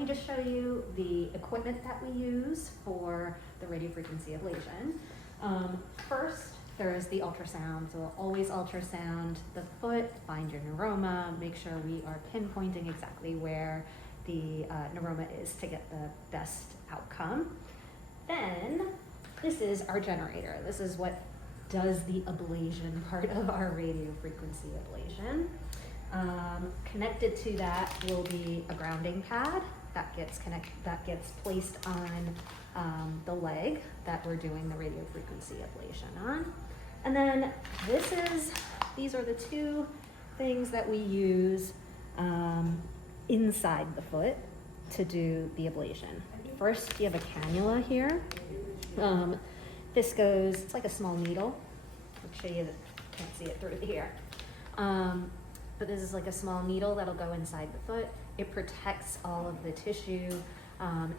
me just show you the equipment that we use for the radiofrequency ablation. First, there is the ultrasound. So we'll always ultrasound the foot, find your neuroma, make sure we are pinpointing exactly where the neuroma is to get the best outcome. Then, this is our generator. This is what does the ablation part of our radiofrequency ablation. Connected to that will be a grounding pad that gets placed on the leg that we're doing the radiofrequency ablation on. And then these are the two things that we use inside the foot to do the ablation. First, you have a cannula here. This goes, it's like a small needle. I'll show you, can't see it through here. But this is like a small needle that'll go inside the foot. It protects all of the tissue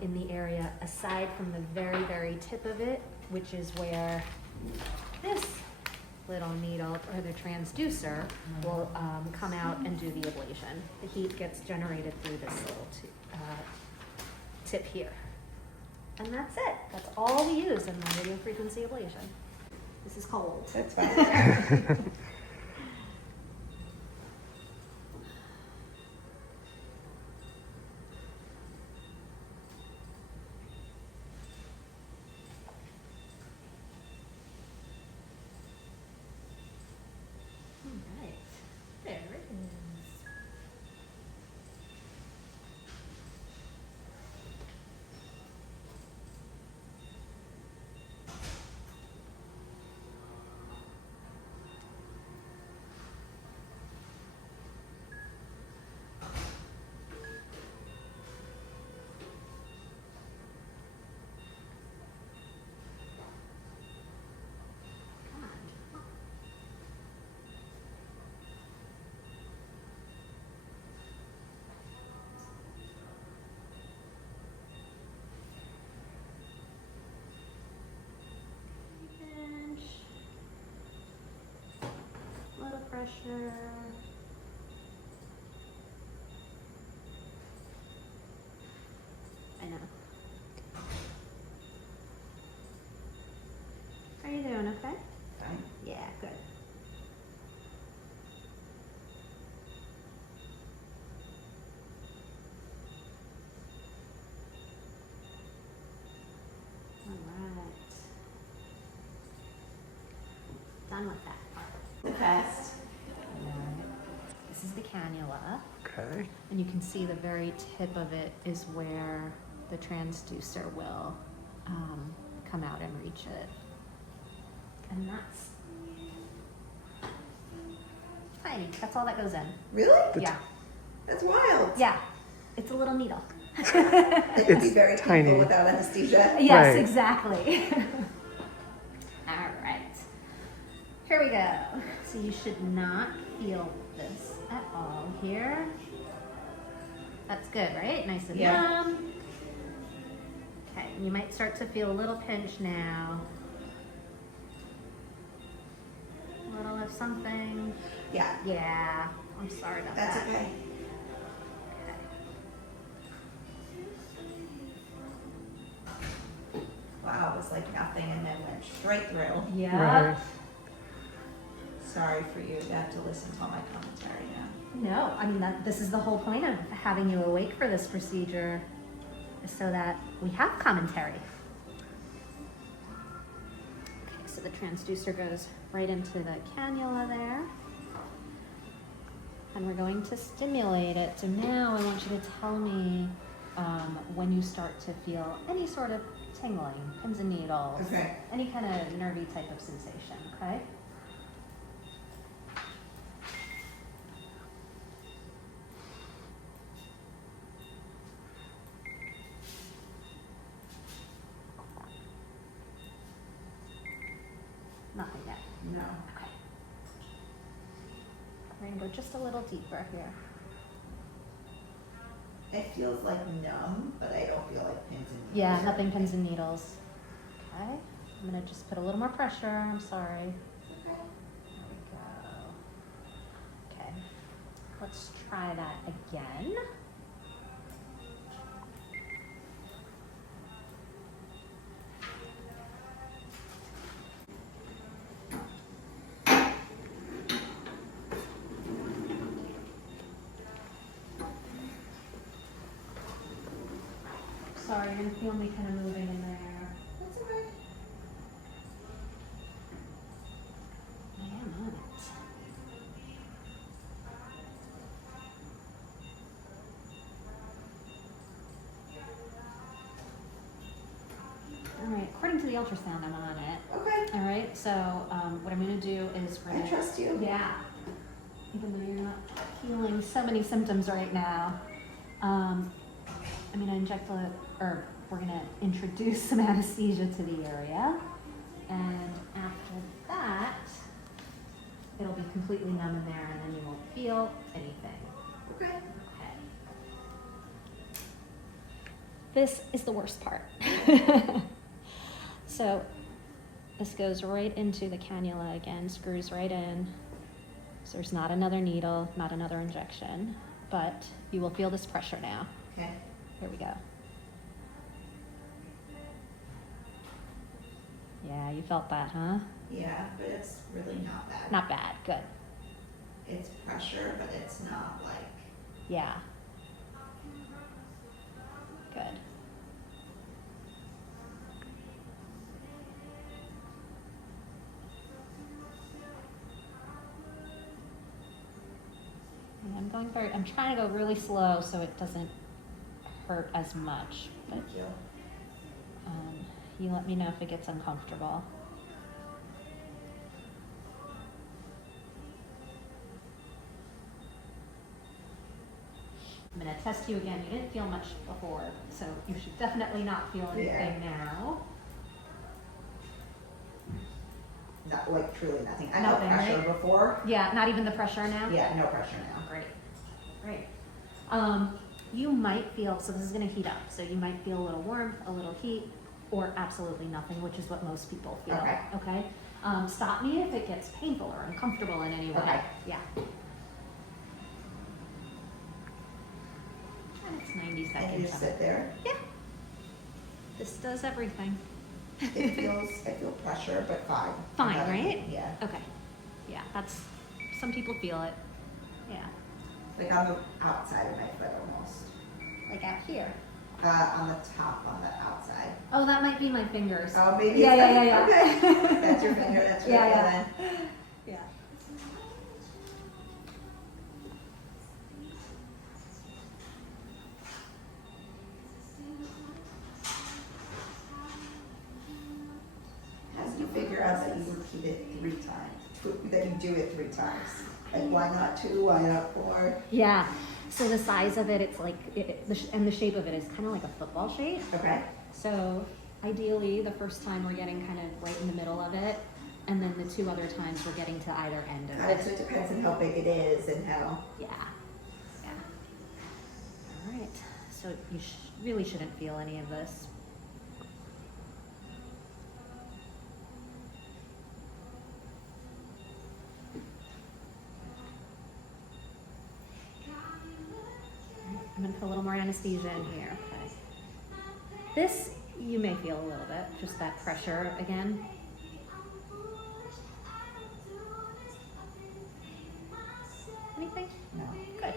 in the area aside from the very, very tip of it, which is where this little needle or the transducer will come out and do the ablation. The heat gets generated through this little tip here. And that's it. That's all we use in the radiofrequency ablation. This is cold. That's fine. Pressure. I know. How are you doing? Okay? Fine. Yeah, good. All right. Done with that part. The past. This is the cannula. Okay. And you can see the very tip of it is where the transducer will come out and reach it. And that's tiny. That's all that goes in. Really? Yeah. That's wild. Yeah. It's a little needle. It would be very tiny. painful without anesthesia. Yes, Right. exactly. All right. Here we go. So you should not feel this at all here. That's good, right? Nice and numb. Okay, you might start to feel a little pinch now. A little of something. Yeah. Yeah, I'm sorry about That's that. okay. Wow, it was like nothing and then went straight through. Yeah. Right. Sorry for you. You have to listen to all my commentary now. No, I mean, this is the whole point of having you awake for this procedure, is so that we have commentary. Okay, so the transducer goes right into the cannula there. And we're going to stimulate it. So now I want you to tell me when you start to feel any sort of tingling, pins and needles, Okay. any kind of nervy type of sensation, okay? Nothing yet. No. Okay. We're gonna go just a little deeper here. It feels like numb, but I don't feel like pins and needles. Yeah, nothing pins and needles. Okay. I'm gonna just put a little more pressure. I'm sorry. Okay. There we go. Okay. Let's try that again. sorry, you're gonna feel me kind of moving in there. That's okay. I am on it. All right, according to the ultrasound, I'm on it. Okay. All right, so what I'm gonna do is we're I gonna, trust you. yeah, even though you're not feeling so many symptoms right now, I'm gonna we're gonna introduce some anesthesia to the area, and after that, it'll be completely numb in there, and then you won't feel anything. Okay. Okay. This is the worst part. So this goes right into the cannula again, screws right in. So there's not another needle, not another injection, but you will feel this pressure now. Okay. Here we go. Yeah, you felt that, huh? Yeah, but it's really not bad. Not bad, good. It's pressure, but it's not like. Yeah. Good. And I'm trying to go really slow so it doesn't hurt as much, but Thank you. you let me know if it gets uncomfortable. I'm gonna test you again. You didn't feel much before, so you should definitely not feel anything now. Not like truly nothing. I Nothing, felt pressure right? before. Yeah, not even the pressure now? Yeah, no pressure now. Great, great. You might feel, so this is gonna heat up, so you might feel a little warmth, a little heat, or absolutely nothing, which is what most people feel. Okay. Okay? Stop me if it gets painful or uncomfortable in any way. Okay. Yeah. And it's 90 seconds. And you just sit there. Yeah. This does everything. I feel pressure, but fine. Fine, Nothing. right? Yeah. Okay. Yeah, some people feel it. Yeah. Like on the outside of my foot almost. Like out here. On the top, on the outside. Oh, that might be my fingers. Oh, maybe. Yeah, it's yeah, that- yeah, yeah. Okay. That's your finger. That's your Yeah, finger yeah. then. Yeah. How did you figure out that you repeat it 3 times? That you do it 3 times? Like, why not 2? Why not 4? Yeah. So the size of it, it's like, and the shape of it is kind of like a football shape. Okay. So ideally, the first time we're getting kind of right in the middle of it, and then the 2 other times we're getting to either end of So it. it depends on how big it is and how. Yeah. Yeah. All right. So you really shouldn't feel any of this. I'm gonna put a little more anesthesia in here. Okay. This you may feel a little bit, just that pressure again. Anything? No. Good.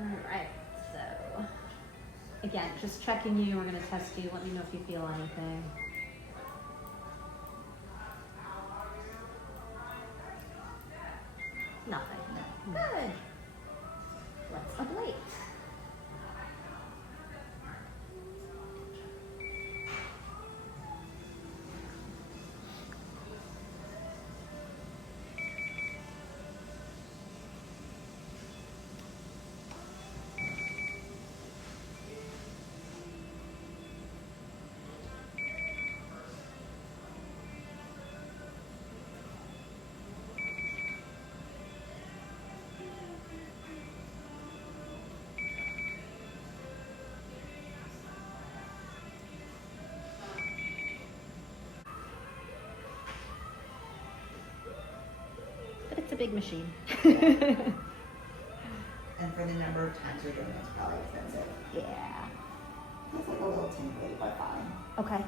All right. So again, just checking you. We're gonna test you. Let me know if you feel anything. Nothing. No. Good. Let's ablate. But it's a big machine. And for the number of times you're doing it, it's probably expensive. Yeah. It's like a little tingly, but fine. Okay.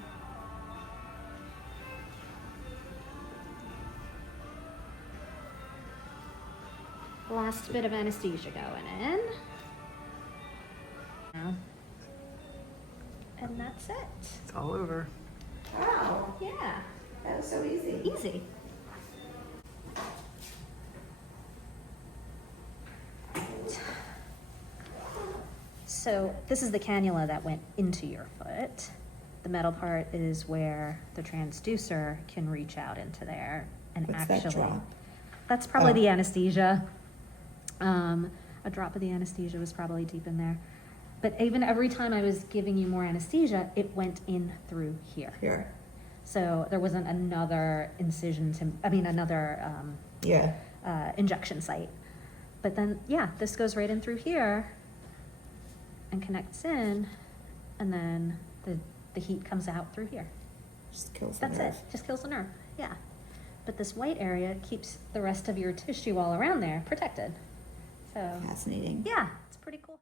Last bit of anesthesia going in. And that's it. It's all over. Wow, Yeah, that was so easy. easy. So this is the cannula that went into your foot. The metal part is where the transducer can reach out into there and What's actually. that drop? That's probably Oh. the anesthesia. A drop of the anesthesia was probably deep in there. But even every time I was giving you more anesthesia, it went in through here. Here. So there wasn't another Yeah. injection site. But then, yeah, this goes right in through here and connects in, and then the heat comes out through here. Just kills the That's nerve. it, just kills the nerve, yeah. But this white area keeps the rest of your tissue all around there protected. So, Fascinating. yeah, it's pretty cool.